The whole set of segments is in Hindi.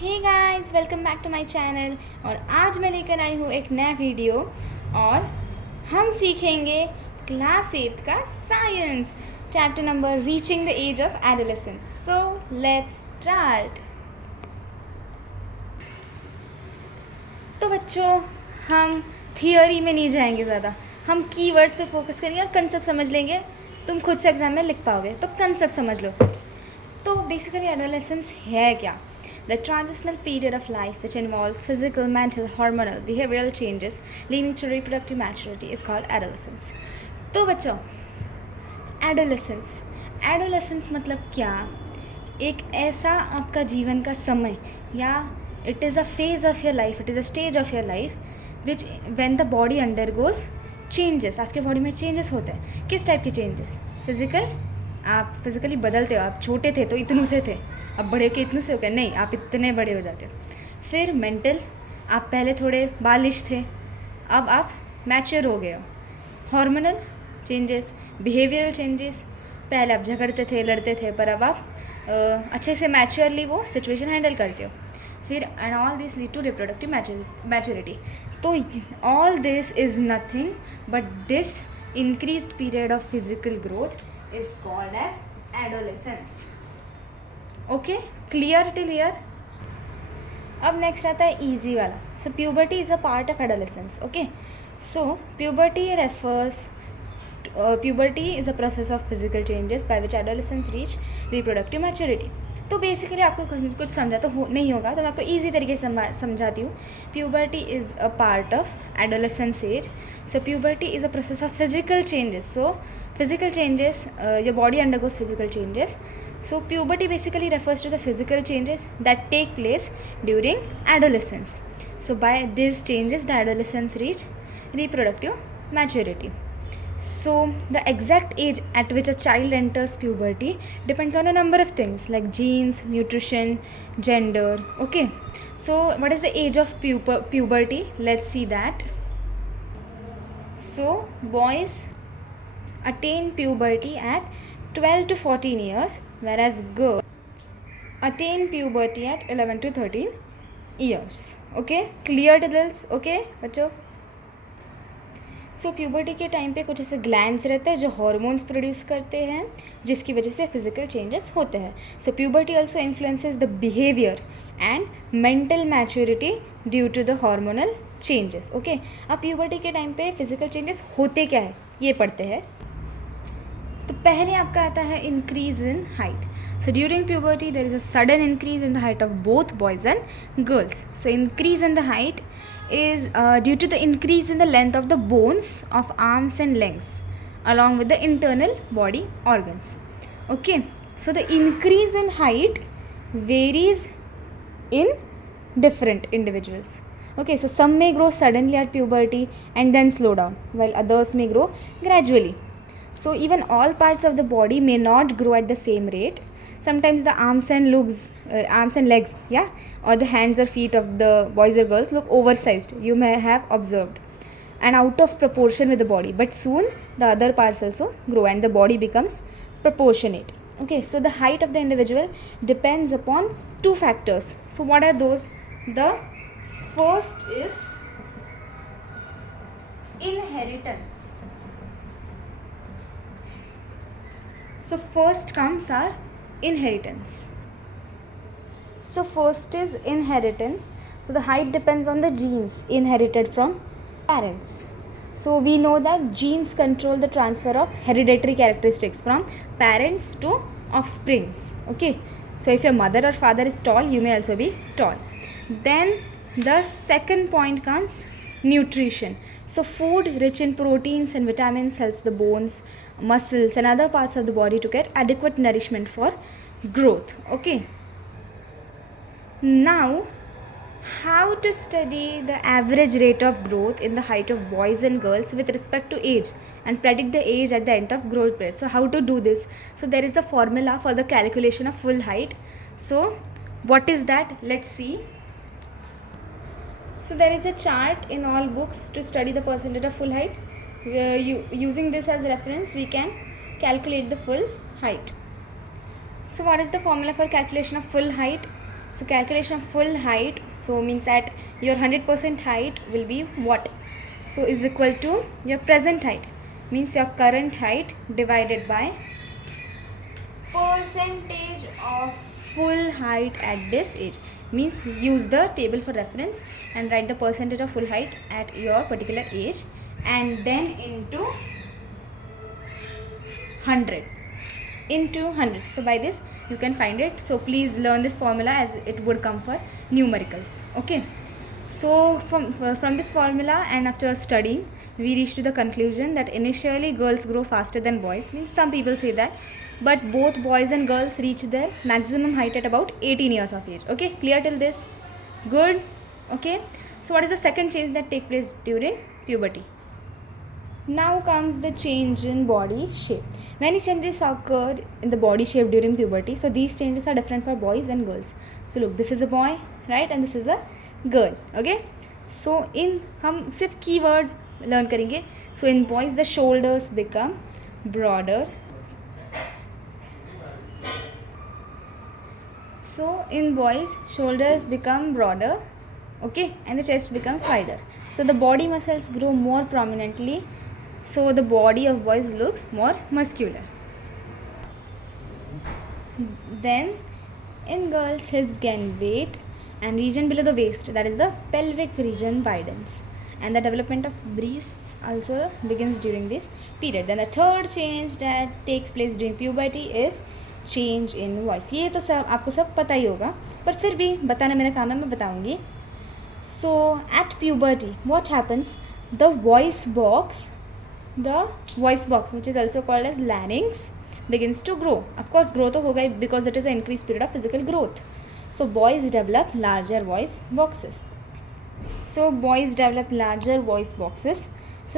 Hey guys, welcome back to my channel. और आज मैं लेकर आई हूँ एक नया वीडियो और हम सीखेंगे क्लास 8 का science chapter number reaching the age of adolescence. So let's start. तो बच्चों, हम थियोरी में नहीं जाएंगे ज़्यादा, हम कीवर्ड्स पे फोकस करेंगे और कंसेप्ट समझ लेंगे। तुम खुद से एग्जाम में लिख पाओगे तो कंसेप्ट समझ लो सब। तो बेसिकली एडोलेसेंस है क्या? The transitional period of life which involves physical, mental, hormonal, behavioral changes leading to reproductive maturity is called adolescence. तो बच्चों, एडोलेसेंस मतलब क्या? एक ऐसा आपका जीवन का समय या it is a phase of your life, it is a stage of your life which when the body undergoes changes. आपके बॉडी में चेंजेस होते हैं। किस टाइप के चेंजेस? फिजिकल, आप फिजिकली बदलते हो। आप छोटे थे तो इतनू से थे, अब बड़े होके इतनू से हो गए, नहीं, आप इतने बड़े हो जाते हो। फिर मेंटल, आप पहले थोड़े बालिश थे, अब आप मैच्योर हो गए हो। हार्मोनल चेंजेस, बिहेवियरल चेंजेस, पहले आप झगड़ते थे, लड़ते थे, पर अब आप अच्छे से मैच्योरली वो सिचुएशन हैंडल करते हो। फिर and all this lead to reproductive maturity. तो all this is nothing but this increased period of physical growth is called as adolescence. Okay, clear till here? अब नेक्स्ट आता है इजी वाला। So puberty is a part of adolescence. Okay, so puberty is a process of physical changes by which adolescents reach reproductive maturity. तो बेसिकली आपको कुछ समझा तो नहीं होगा, तो मैं आपको ईजी तरीके से समझाती हूँ। Puberty is a part of adolescence age. So puberty is a process of physical changes. So physical changes, your body undergoes physical changes. So puberty basically refers to the physical changes that take place during adolescence. So by these changes the adolescents reach reproductive maturity. So the exact age at which a child enters puberty depends on a number of things like genes, nutrition, gender. Okay, so what is the age of puberty? Let's see that. So boys attain puberty at 12 to 14 years, whereas girls attain puberty at 11 to 13 years. Okay, clear to this? Okay बच्चों, सो प्यूबर्टी के टाइम पे कुछ ऐसे ग्लैंड्स रहते हैं जो हॉर्मोन्स प्रोड्यूस करते हैं, जिसकी वजह से फिजिकल चेंजेस होते हैं. So puberty also influences the behaviour and mental maturity due to the hormonal changes. Okay, अब प्यूबर्टी के टाइम पे फिजिकल चेंजेस होते क्या है ये पढ़ते हैं. तो पहले आपका आता है increase in height. So during puberty there is a sudden increase in the height of both boys and girls. So increase in the height is due to the increase in the length of the bones of arms and legs along with the internal body organs. Okay, so the increase in height varies in different individuals. Okay, so some may grow suddenly at puberty and then slow down, while others may grow gradually. So even all parts of the body may not grow at the same rate. Sometimes the arms and legs, yeah, or the hands or feet of the boys or girls look oversized, you may have observed, and out of proportion with the body. But soon the other parts also grow and the body becomes proportionate. Okay, so the height of the individual depends upon two factors. So what are those? The first is inheritance. So first comes our inheritance. So first is inheritance. So the height depends on the genes inherited from parents. So we know that genes control the transfer of hereditary characteristics from parents to offsprings. Okay, so if your mother or father is tall, you may also be tall. Then the second point comes nutrition. So food rich in proteins and vitamins helps the bones, muscles and other parts of the body to get adequate nourishment for growth. Okay, now how to study the average rate of growth in the height of boys and girls with respect to age and predict the age at the end of growth period. So how to do this? So there is a formula for the calculation of full height. So what is that? Let's see. So there is a chart in all books to study the percentage of full height. Using this as reference, we can calculate the full height. So what is the formula for calculation of full height? So calculation of full height, so means that your 100% height will be what? So is equal to your present height, means your current height divided by percentage of full height at this age. Means use the table for reference and write the percentage of full height at your particular age and then into 100 into 100. So by this you can find it. So please learn this formula as it would come for numericals. Okay, so from this formula and after studying we reached to the conclusion that initially girls grow faster than boys. Means some people say that, but both boys and girls reach their maximum height at about 18 years of age. Okay, clear till this? Good. Okay, so what is the second change that take place during puberty? Now comes the change in body shape. Many changes occur in the body shape during puberty. So these changes are different for boys and girls. So look, this is a boy, right, and this is a girl. Okay, so in हम सिर्फ keywords learn करेंगे. So in boys the shoulders become broader. So in boys shoulders become broader, okay, and the chest becomes wider. So the body muscles grow more prominently. So the body of boys looks more muscular. Then in girls hips gain weight and region below the waist, that is the pelvic region, widens and the development of breasts also begins during this period. Then the third change that takes place during puberty is change in voice. ये तो सब आपको सब पता ही होगा, पर फिर भी बताना मेरा काम है, मैं बताऊंगी. So at puberty what happens? The voice box which is also called as larynx begins to grow. Of course grow तो होगा because it is an increased period of physical growth. So boys develop larger voice boxes. So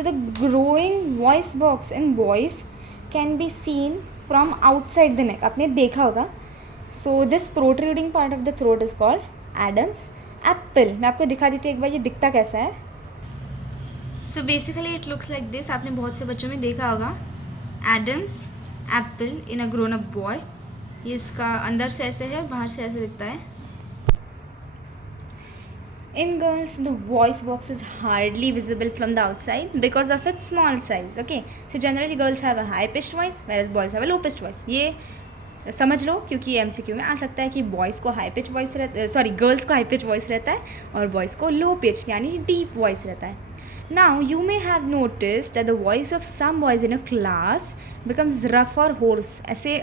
the growing voice box in boys can be seen from outside the neck. आपने देखा होगा. So this protruding part of the throat is called Adam's apple. मैं आपको दिखा देती हूँ एक बार ये दिखता कैसा है. So basically it looks like this. आपने बहुत से बच्चों में देखा होगा Adam's apple in a grown up boy. ये इसका अंदर से ऐसे है, बाहर से ऐसे दिखता है. In girls the voice box is hardly visible from the outside because of its small size. Okay, so generally girls have a high pitched voice whereas boys have a low pitched voice. ये समझ लो क्योंकि MCQ में आ सकता है कि बॉयज़ को हाई पिच वॉइस रहता गर्ल्स को हाई पिच वॉइस रहता है और बॉयज़ को लो पिच यानी डीप वॉइस रहता है. Now you may have noticed that the voice of some boys in a class becomes rough or hoarse. ऐसे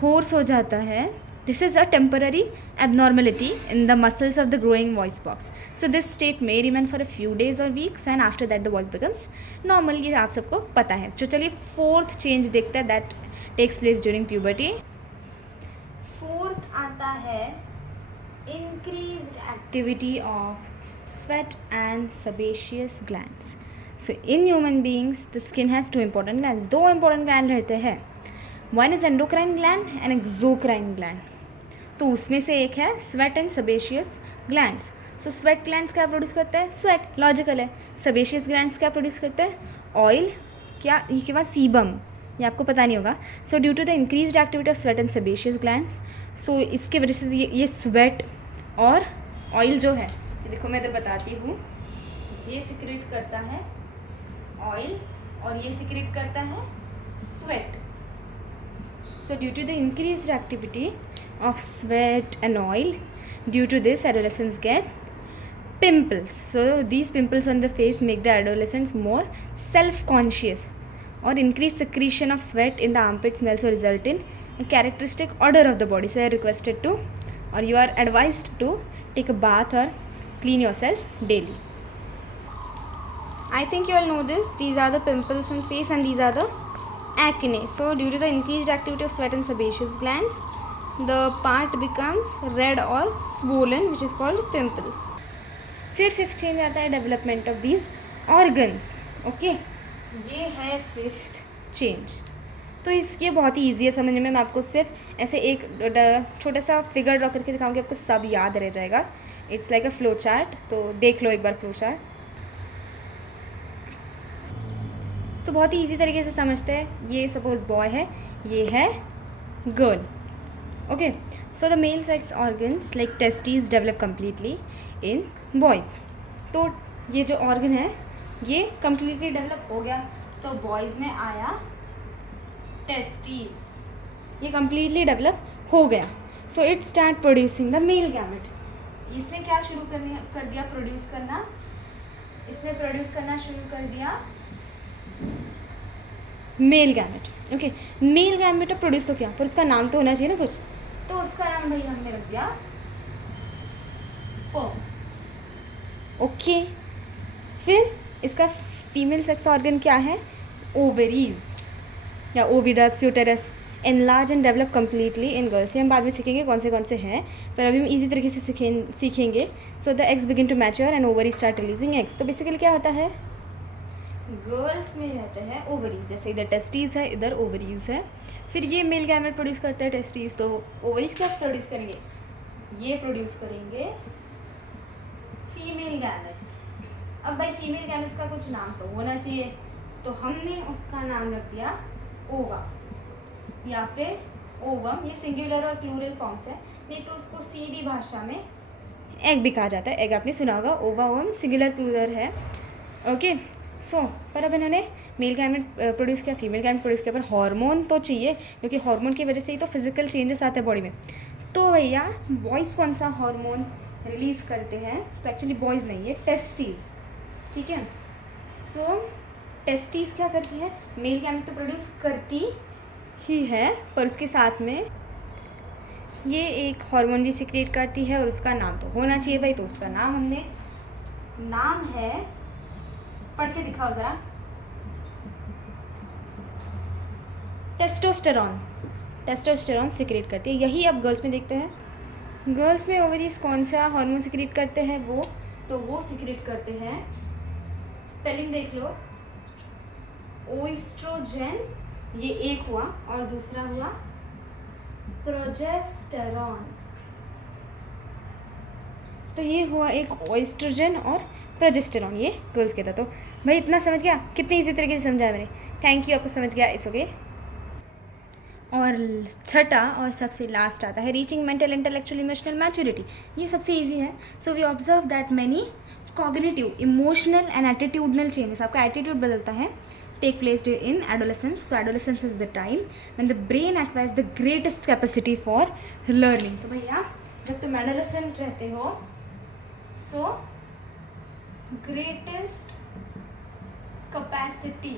hoarse हो जाता है. This is a temporary abnormality in the muscles of the growing voice box. So this state may remain for a few days or weeks and after that the voice becomes normal. ये आप सबको पता है. तो चलिए fourth change देखते हैं that takes place during puberty. Fourth आता है increased activity of sweat and sebaceous glands. So in human beings the skin has two important glands. दो important gland रहते हैं. One is endocrine gland and exocrine gland. तो उसमें से एक है sweat and sebaceous glands. So sweat glands क्या प्रोड्यूस करते हैं? स्वेट, लॉजिकल है. सेबेशियस ग्लैंड्स क्या प्रोड्यूस करते हैं? ऑयल. क्या ये बाद सीबम, ये आपको पता नहीं होगा. So due to the increased activity of sweat and sebaceous glands, so इसके वजह से ये स्वेट और ऑयल जो है, ये देखो मैं इधर बताती हूँ, ये सिक्रेट करता है ऑयल और ये सिक्रेट करता है sweat. So due to the increased activity of sweat and oil, due to this adolescents get pimples. So these pimples on the face make the adolescents more self-conscious, or increased secretion of sweat in the armpits may also result in a characteristic odor of the body. So you are requested to, or you are advised to take a bath or clean yourself daily. I think you all know this. These are the pimples on face and these are the acne. So due to the increased activity of sweat and sebaceous glands, the part becomes red or swollen, which is called pimples. फिर फिफ्थ चेंज आता है development of these organs. Okay, ये है फिफ्थ चेंज. तो इसके बहुत ही ईजी है समझने में. मैं आपको सिर्फ ऐसे एक छोटा सा फिगर ड्रॉ करके दिखाऊंगी, आपको सब याद रह जाएगा. It's like a flow chart. तो देख लो एक बार फ्लो चार्ट. तो बहुत ही इजी तरीके से समझते हैं. ये सपोज बॉय है, ये है girl. Okay, so the male sex organs like testis develop completely in boys. तो ये जो ऑर्गन है ये कम्प्लीटली डेवलप हो गया, तो बॉयज़ में आया टेस्टिस, ये कम्प्लीटली डेवलप हो गया। So it start producing the male gamete. इसने क्या शुरू कर दिया प्रोड्यूस करना, इसने प्रोड्यूस करना शुरू कर दिया male gamete. Okay, male gamete produce तो किया, पर उसका नाम तो होना चाहिए ना कुछ, तो उसका नाम भाई हमने रख दिया स्पर्म। ओके, फिर इसका फीमेल सेक्स ऑर्गन क्या है, ओवरीज या oviducts, uterus, enlarge and develop completely in girls. ये हम बाद में सीखेंगे कौन से हैं, पर अभी हम इजी तरीके से सीखेंगे। So the eggs begin to mature and ovary start releasing eggs. तो बेसिकली क्या होता है, गर्ल्स में रहते हैं ओवरीज, जैसे इधर टेस्टीज है इधर ओवरीज है। फिर ये मेल गैमेट प्रोड्यूस करते हैं टेस्टीज, तो ओवरीज क्या प्रोड्यूस करेंगे, ये प्रोड्यूस करेंगे फीमेल गैमेट्स। अब भाई फीमेल गैमेट्स का कुछ नाम तो होना चाहिए, तो हमने उसका नाम रख दिया ओवा या फिर ओवम। ये सिंगुलर और प्लूरल फॉर्म्स है, नहीं तो उसको सीधी भाषा में एग भी कहा जाता है। एग आपने सुना होगा, ओवा ओवम सिंगुलर प्लूरल है। ओके, सो पर अब इन्होंने मेल गैमेट प्रोड्यूस किया, फीमेल गैमेट प्रोड्यूस किया, पर हार्मोन तो चाहिए, क्योंकि हार्मोन की वजह से ही तो फिजिकल चेंजेस आते हैं बॉडी में। तो भैया बॉयज़ कौन सा हार्मोन रिलीज़ करते हैं, तो एक्चुअली बॉयज़ नहीं, ये टेस्टीज, ठीक है। सो टेस्टीज क्या करती है, मेल गैमेट तो प्रोड्यूस करती ही है, पर उसके साथ में ये एक हार्मोन भी सिक्रेट करती है, और उसका नाम तो होना चाहिए भाई, तो उसका नाम हमने नाम है, पढ़ के दिखाओ ज़रा, टेस्टोस्टेरॉन। टेस्टोस्टेरॉन सिक्रेट करती है, यही अब गर्ल्स में देखते हैं। गर्ल्स में ओवरीज कौन सा हार्मोन सिक्रेट करते हैं, वो सिक्रेट करते हैं, स्पेलिंग देख लो, ओएस्ट्रोजेन, ये एक हुआ, और दूसरा हुआ प्रोजेस्टेरॉन। तो ये हुआ एक ओएस्ट्रोजेन और प्रोजेस्टेरॉन, ये गर्ल्स के था। तो भाई इतना समझ गया, कितनी इजी तरीके से समझाया मैंने, थैंक यू, आपको समझ गया, इट्स ओके। और छठा और सबसे लास्ट आता है reaching mental intellectual emotional maturity. ये सबसे इजी है। So we observe that many cognitive emotional and attitudinal changes, आपका एटीट्यूड बदलता है, take place in adolescence. So adolescence is the time when the brain acquires the greatest capacity for learning. तो भैया जब तुम एडोलेसेंट रहते हो, सो greatest capacity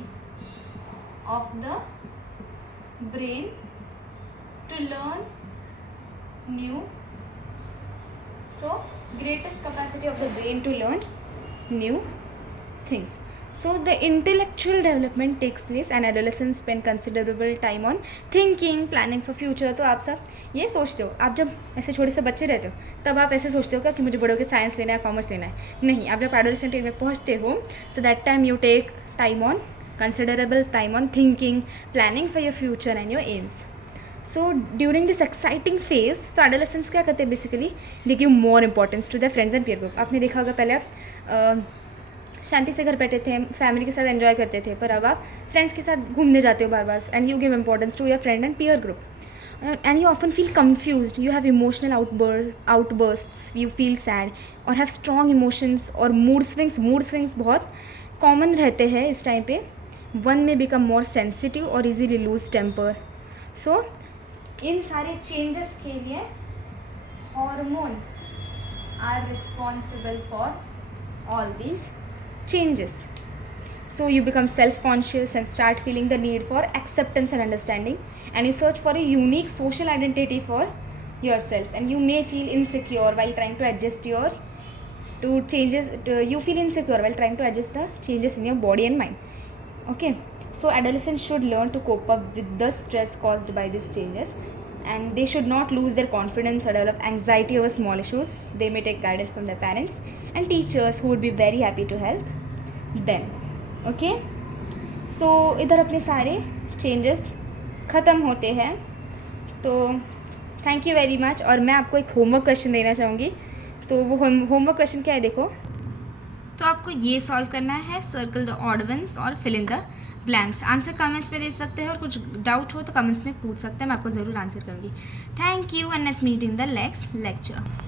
of the brain to learn new, so greatest capacity of the brain to learn new things. So the intellectual development takes place and adolescents spend considerable time on thinking, planning for future. तो आप सब ये सोचते हो, आप जब ऐसे छोटे से बच्चे रहते हो तब आप ऐसे सोचते हो क्या कि मुझे बड़े होकर साइंस लेना है, कॉमर्स लेना है, नहीं। आप जब एडोलेसेंट एज में पहुँचते हो, so that time you take time on considerable time on thinking, planning for your future and your aims. So during this exciting phase, so adolescents क्या करते हैं basically, they give more importance to their friends and peer group. आपने देखा होगा पहले आप शांति से घर बैठे थे, फैमिली के साथ एंजॉय करते थे, पर अब आप फ्रेंड्स के साथ घूमने जाते हो बार बार, and you give importance to your friend and peer group, and you often feel confused, you have emotional outbursts, you feel sad और हैव स्ट्रॉन्ग इमोशंस, और मूड स्विंग्स बहुत कॉमन रहते हैं इस टाइम पे। One may become more sensitive और इजीली लूज टेम्पर। सो इन सारे चेंजेस के लिए hormones are responsible for all these changes. So you become self-conscious and start feeling the need for acceptance and understanding, and you search for a unique social identity for yourself, and you may feel insecure while trying to adjust your you feel insecure while trying to adjust the changes in your body and mind. Okay, so adolescents should learn to cope up with the stress caused by these changes, and they should not lose their confidence or develop anxiety over small issues. They may take guidance from their parents and teachers who would be very happy to help them. Okay, so इधर अपने सारे चेंजेस ख़त्म होते हैं। तो थैंक यू वेरी मच। और मैं आपको एक होमवर्क क्वेश्चन देना चाहूँगी। तो वो होमवर्क क्वेश्चन क्या है, देखो। तो आपको ये सॉल्व करना है, सर्कल द ऑड वंस और fill in the blanks answer comments में दे सकते हैं और कुछ डाउट हो तो कमेंट्स में पूछ सकते हैं, मैं आपको ज़रूर आंसर करूँगी। Thank you and let's meet in the next lecture.